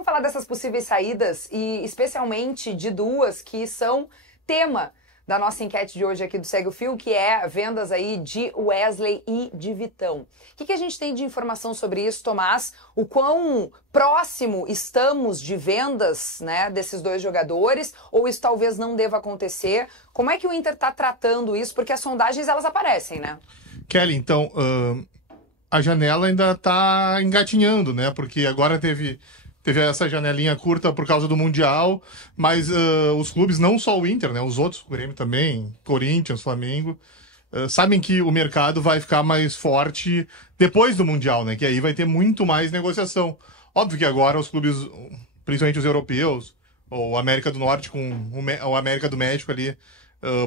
vamos falar dessas possíveis saídas e especialmente de duas que são tema da nossa enquete de hoje aqui do Segue o Fio, que é vendas aí de Wesley e de Vitão. O que a gente tem de informação sobre isso, Tomás? O quão próximo estamos de vendas, né, desses dois jogadores? Ou isso talvez não deva acontecer? Como é que o Inter está tratando isso? Porque as sondagens, elas aparecem, né? Kelly, então, a janela ainda está engatinhando, né? Porque agora teve essa janelinha curta por causa do Mundial, mas os clubes, não só o Inter, né? Os outros, o Grêmio também, Corinthians, Flamengo, sabem que o mercado vai ficar mais forte depois do Mundial, né? Que aí vai ter muito mais negociação. Óbvio que agora os clubes, principalmente os europeus, ou a América do Norte com o América do México ali,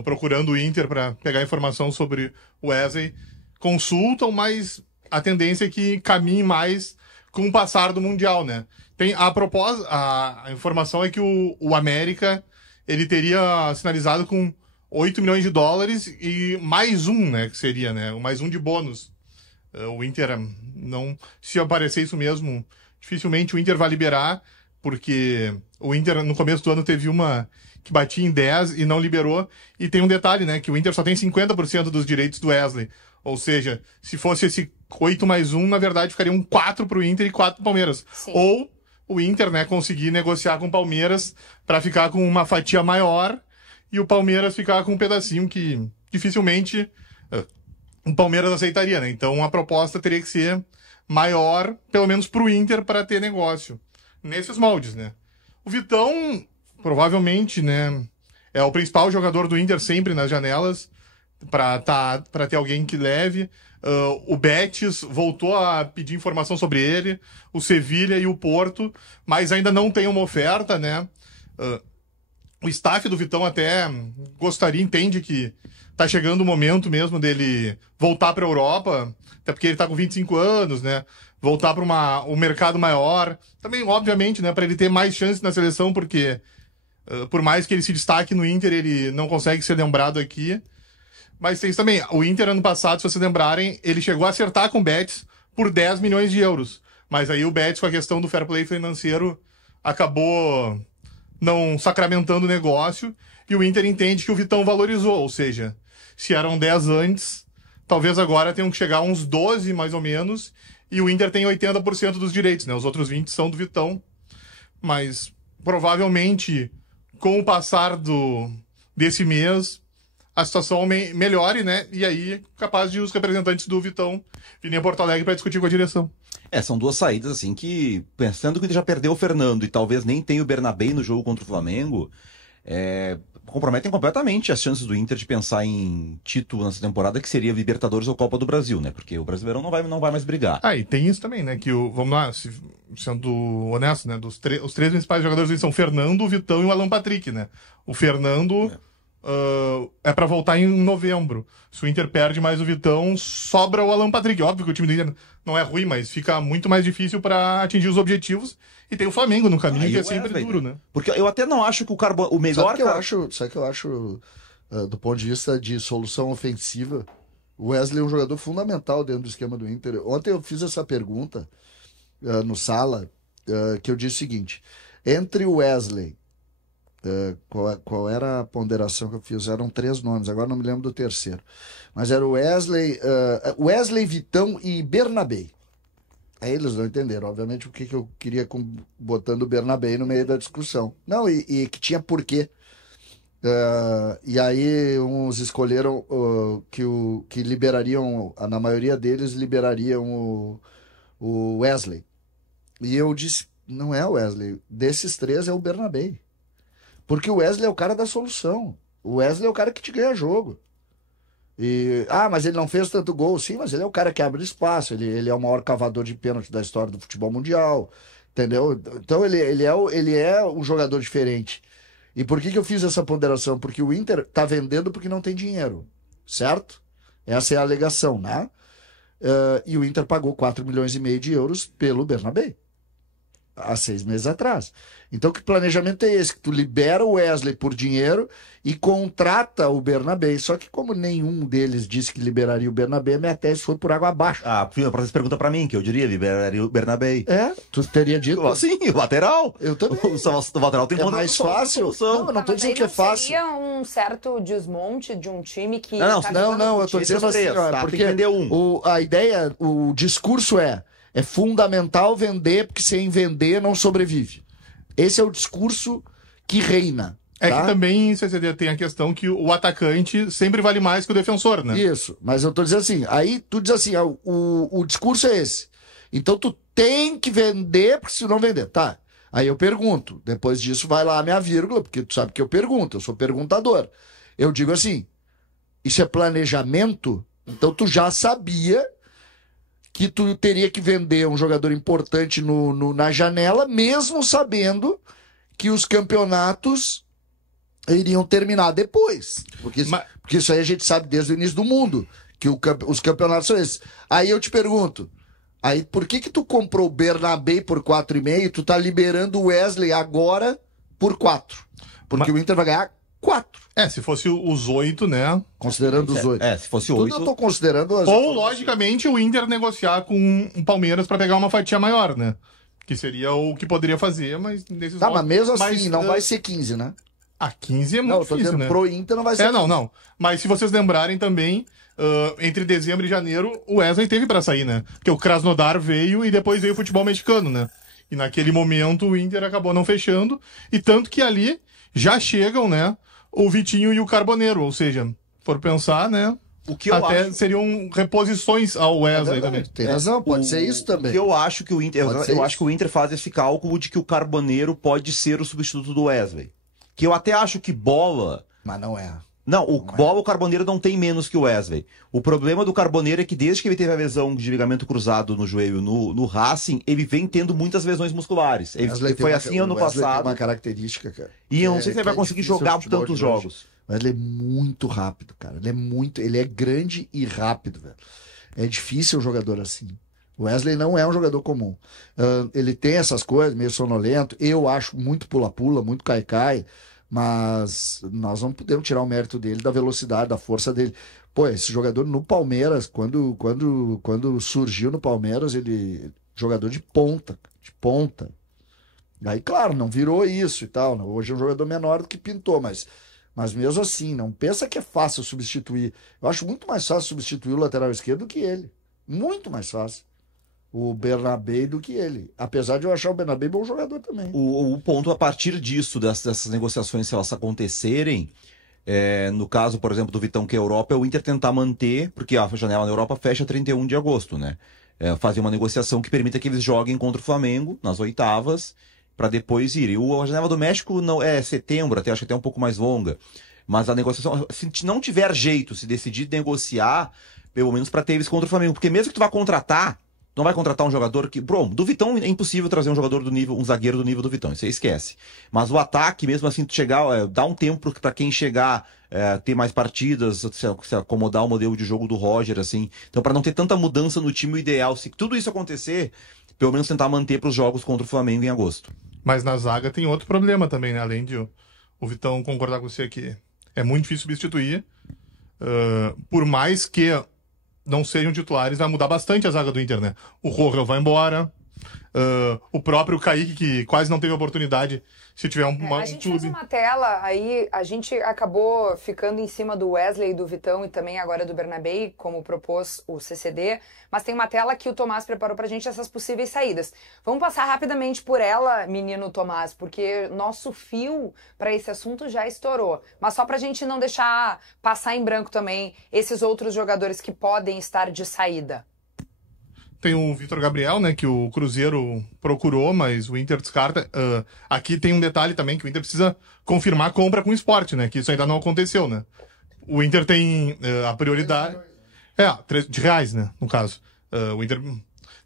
procurando o Inter para pegar informação sobre o Wesley, consultam, mas a tendência é que caminhe mais com o passar do Mundial, né? Tem a informação é que o América, ele teria sinalizado com 8 milhões de dólares e mais um, né, que seria, né, mais um de bônus. O Inter não, se aparecer isso mesmo, dificilmente o Inter vai liberar, porque o Inter no começo do ano teve uma que batia em 10 e não liberou, e tem um detalhe, né, que o Inter só tem 50% dos direitos do Wesley, ou seja, se fosse esse 8 mais 1, na verdade ficariam 4 pro Inter e 4 pro Palmeiras. Sim. Ou o Inter, né, conseguir negociar com o Palmeiras para ficar com uma fatia maior e o Palmeiras ficar com um pedacinho que dificilmente o Palmeiras aceitaria, né? Então a proposta teria que ser maior, pelo menos pro Inter, para ter negócio nesses moldes, né? O Vitão, provavelmente, né, é o principal jogador do Inter sempre nas janelas, para ter alguém que leve. O Betis voltou a pedir informação sobre ele, o Sevilha e o Porto, mas ainda não tem uma oferta, né? O staff do Vitão até entende que tá chegando o momento mesmo dele voltar para a Europa, até porque ele tá com 25 anos, né? Voltar para um mercado maior. Também, obviamente, né, para ele ter mais chance na seleção, porque por mais que ele se destaque no Inter, ele não consegue ser lembrado aqui. Mas tem isso também. O Inter, ano passado, se vocês lembrarem, ele chegou a acertar com o Betis por 10 milhões de euros. Mas aí o Betis, com a questão do fair play financeiro, acabou não sacramentando o negócio. E o Inter entende que o Vitão valorizou. Ou seja, se eram 10 antes, talvez agora tenham que chegar a uns 12, mais ou menos. E o Inter tem 80% dos direitos, né? Os outros 20 são do Vitão. Mas, provavelmente, com o passar desse mês, a situação melhore, né? E aí, capaz de os representantes do Vitão virem a Porto Alegre para discutir com a direção. São duas saídas, assim, que, pensando que ele já perdeu o Fernando e talvez nem tenha o Bernabé no jogo contra o Flamengo, comprometem completamente as chances do Inter de pensar em título nessa temporada, que seria Libertadores ou Copa do Brasil, né? Porque o Brasileirão não vai mais brigar. E tem isso também, né? Que vamos lá, sendo honesto, né? Os três principais jogadores são Fernando, o Vitão e o Alan Patrick, né? O Fernando é para voltar em novembro. Se o Inter perde mais o Vitão, sobra o Alan Patrick. Óbvio que o time do Inter não é ruim, mas fica muito mais difícil para atingir os objetivos. E tem o Flamengo no caminho, que é sempre duro, né? Porque eu até não acho que o melhor... Sabe que eu acho, do ponto de vista de solução ofensiva, o Wesley é um jogador fundamental dentro do esquema do Inter. Ontem eu fiz essa pergunta no Sala, que eu disse o seguinte: entre o Wesley, qual era a ponderação que eu fiz? Eram 3 nomes, agora não me lembro do terceiro. Mas era o Wesley, Vitão e Bernabé. Aí eles não entenderam, obviamente, o que eu queria botando o Bernabé no meio da discussão. Não, e que tinha porquê. E aí uns escolheram que liberariam, na maioria deles, liberariam o Wesley. E eu disse, não é o Wesley. Desses 3 é o Bernabé. Porque o Wesley é o cara da solução. O Wesley é o cara que te ganha jogo. Mas ele não fez tanto gol. Sim, mas ele é o cara que abre espaço. Ele é o maior cavador de pênalti da história do futebol mundial. Entendeu? Então ele é um jogador diferente. E por que eu fiz essa ponderação? Porque o Inter tá vendendo porque não tem dinheiro. Certo? Essa é a alegação, né? E o Inter pagou 4,5 milhões de euros pelo Bernabé. há 6 meses atrás. Então, que planejamento é esse? Que tu libera o Wesley por dinheiro e contrata o Bernabé. Só que como nenhum deles disse que liberaria o Bernabé, minha tese foi por água abaixo. Ah, você pergunta pra mim, que eu diria, liberaria o Bernabé. Tu teria dito? Sim, o lateral. Eu também. O lateral tem É mais fácil. Não, eu não tô dizendo que é fácil. Seria um certo desmonte de um time que... Não, eu tô dizendo assim, ó, porque a ideia, o discurso é fundamental vender, porque sem vender não sobrevive. Esse é o discurso que reina. É tá? que também, CCD, tem a questão que o atacante sempre vale mais que o defensor, né? Isso, mas eu tô dizendo assim, aí tu diz assim, o discurso é esse. Então tu tem que vender, porque se não vender, tá. Aí eu pergunto, depois disso vai lá a minha vírgula, porque tu sabe que eu pergunto, eu sou perguntador. Eu digo assim, isso é planejamento? Então tu já sabia que tu teria que vender um jogador importante na janela, mesmo sabendo que os campeonatos iriam terminar depois. Porque isso aí a gente sabe desde o início do mundo, que os campeonatos são esses. Aí eu te pergunto, aí por que tu comprou o Bernabé por 4,5 e tu tá liberando o Wesley agora por 4? Porque o Inter vai ganhar 4. Se fosse os 8, né? Considerando os 8. Se fosse 8. Eu tô considerando as... Ou, logicamente, o Inter negociar com o Palmeiras pra pegar uma fatia maior, né? Que seria o que poderia fazer, mas nesses mas mesmo assim, não vai ser 15, né? 15 é muito difícil, dizendo, né? Pro Inter não vai ser 15. Não. Mas se vocês lembrarem também, entre dezembro e janeiro, o Wesley teve pra sair, né? Porque o Krasnodar veio e depois veio o futebol mexicano, né? E naquele momento o Inter acabou não fechando. E tanto que ali já chegam, né? O Vitinho e o Carboneiro, ou seja, for pensar, né? O que eu acho... seriam reposições ao Wesley também. Tem razão, pode ser isso também. O que eu acho que o Inter, acho que o Inter faz esse cálculo de que o Carboneiro pode ser o substituto do Wesley. Que eu até acho que Bola... Mas não é. Não, o Carboneiro não tem menos que o Wesley. O problema do Carboneiro é que desde que ele teve a lesão de ligamento cruzado no joelho no Racing, ele vem tendo muitas lesões musculares. Ele foi assim ano passado. Tem uma característica, cara. E eu não sei se ele vai conseguir jogar tantos jogos. Mas ele é muito rápido, cara. Ele é grande e rápido, velho. É difícil um jogador assim. O Wesley não é um jogador comum. Ele tem essas coisas, meio sonolento. Eu acho muito pula-pula, muito cai-cai. Mas nós não podemos tirar o mérito dele, da velocidade, da força dele. Pô, esse jogador no Palmeiras, quando surgiu no Palmeiras, ele jogador de ponta. Aí, claro, não virou isso e tal. Hoje é um jogador menor do que pintou, mas mesmo assim, não pensa que é fácil substituir. Eu acho muito mais fácil substituir o lateral esquerdo do que ele. Muito mais fácil. O Bernabé do que ele. Apesar de eu achar o Bernabé bom jogador também. O ponto, a partir disso, dessas negociações, se elas acontecerem, no caso, por exemplo, do Vitão, que é a Europa, é o Inter tentar manter, porque a janela na Europa fecha 31 de agosto, né? Fazer uma negociação que permita que eles joguem contra o Flamengo nas oitavas, para depois ir. A janela do México não é setembro, acho que até um pouco mais longa. Mas a negociação, se não tiver jeito, se decidir negociar, pelo menos para ter eles contra o Flamengo. Porque mesmo que tu vá contratar, não vai contratar um jogador que... Bom, do Vitão é impossível trazer um jogador do nível, um zagueiro do nível do Vitão, isso aí esquece. Mas o ataque, mesmo assim, tu chegar, dá um tempo para quem chegar, ter mais partidas, se acomodar o modelo de jogo do Roger, assim. Então, para não ter tanta mudança no time, o ideal, se tudo isso acontecer, pelo menos tentar manter para os jogos contra o Flamengo em agosto. Mas na zaga tem outro problema também, né? Além de o Vitão concordar com você que é muito difícil substituir. Por mais que não sejam titulares, vai mudar bastante a zaga do Inter, né? O Rojo vai embora, o próprio Kaique, que quase não teve oportunidade, se tiver a gente fez uma tela, aí a gente acabou ficando em cima do Wesley, do Vitão e também agora do Bernabé, como propôs o CCD, mas tem uma tela que o Tomás preparou pra gente, essas possíveis saídas. Vamos passar rapidamente por ela, menino Tomás, porque nosso fio para esse assunto já estourou. Mas só pra gente não deixar passar em branco também esses outros jogadores que podem estar de saída. Tem o Vitor Gabriel, né, que o Cruzeiro procurou, mas o Inter descarta. Aqui tem um detalhe também, que o Inter precisa confirmar a compra com o Sport, né, que isso ainda não aconteceu, né. O Inter tem a prioridade... R$3, né, no caso. O Inter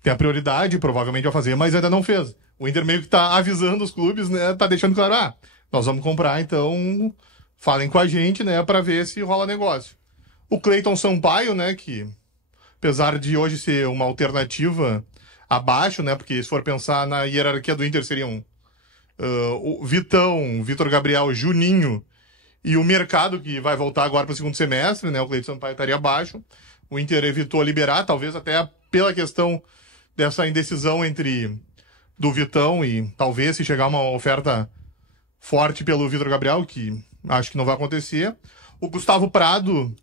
tem a prioridade, provavelmente vai fazer, mas ainda não fez. O Inter meio que tá avisando os clubes, né, tá deixando claro, nós vamos comprar, então falem com a gente, né, para ver se rola negócio. O Cleiton Sampaio, né, que... apesar de hoje ser uma alternativa abaixo, né? Porque se for pensar na hierarquia do Inter seriam o Vitão, Vitor Gabriel, Juninho e o Mercado, que vai voltar agora para o segundo semestre, né? O Cleiton Sampaio estaria abaixo. O Inter evitou liberar, talvez até pela questão dessa indecisão entre do Vitão e talvez se chegar uma oferta forte pelo Vitor Gabriel, que acho que não vai acontecer. O Gustavo Prado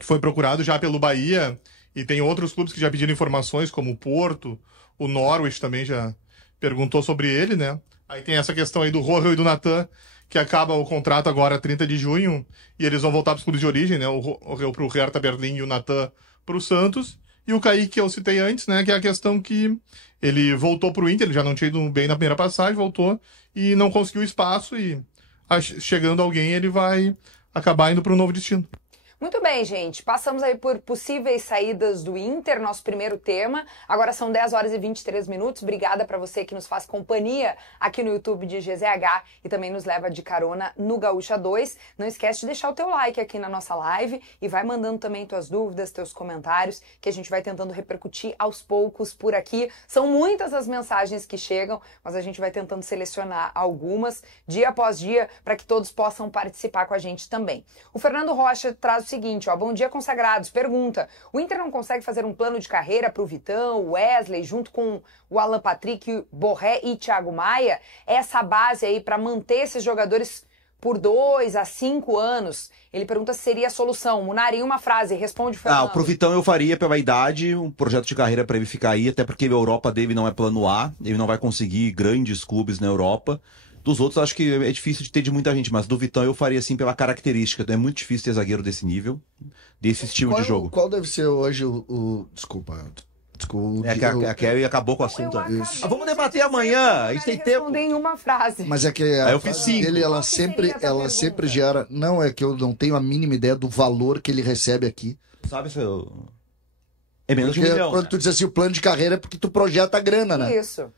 foi procurado já pelo Bahia e tem outros clubes que já pediram informações, como o Porto, o Norwich também já perguntou sobre ele, né? Aí tem essa questão aí do Rojo e do Natan, que acaba o contrato agora 30 de junho e eles vão voltar para os clubes de origem, né? O Rojo para o Hertha Berlim e o Natan para o Santos. E o Kaique, que eu citei antes, né? Que é a questão que ele voltou para o Inter, ele já não tinha ido bem na primeira passagem, voltou e não conseguiu espaço e chegando alguém ele vai acabar indo para um novo destino. Muito bem, gente. Passamos aí por possíveis saídas do Inter, nosso primeiro tema. Agora são 10 horas e 23 minutos. Obrigada para você que nos faz companhia aqui no YouTube de GZH e também nos leva de carona no Gaúcha 2. Não esquece de deixar o teu like aqui na nossa live e vai mandando também tuas dúvidas, teus comentários, que a gente vai tentando repercutir aos poucos por aqui. São muitas as mensagens que chegam, mas a gente vai tentando selecionar algumas dia após dia para que todos possam participar com a gente também. O Fernando Rocha traz o seguinte, ó, bom dia consagrados, pergunta, o Inter não consegue fazer um plano de carreira para o Vitão, o Wesley, junto com o Alan Patrick, Borré e Thiago Maia? Essa base aí para manter esses jogadores por 2 a 5 anos? Ele pergunta se seria a solução. Munari, em uma frase, responde o Fernando. Pro Vitão eu faria pela idade, um projeto de carreira para ele ficar aí, até porque a Europa dele não é plano A, ele não vai conseguir grandes clubes na Europa. Dos outros, acho que é difícil de ter de muita gente, mas do Vitão eu faria assim pela característica. É muito difícil ter zagueiro desse nível, desse estilo de jogo. Qual deve ser hoje Desculpa. É que a Kelly acabou com o assunto. Vamos debater amanhã, a gente tem tempo. Em uma frase. Mas é que Aí eu fiz 5. ela sempre gera... Não, é que eu não tenho a mínima ideia do valor que ele recebe aqui. Sabe, seu... É menos de 1 milhão. Quando tu diz assim, o plano de carreira é porque tu projeta a grana, né? Isso.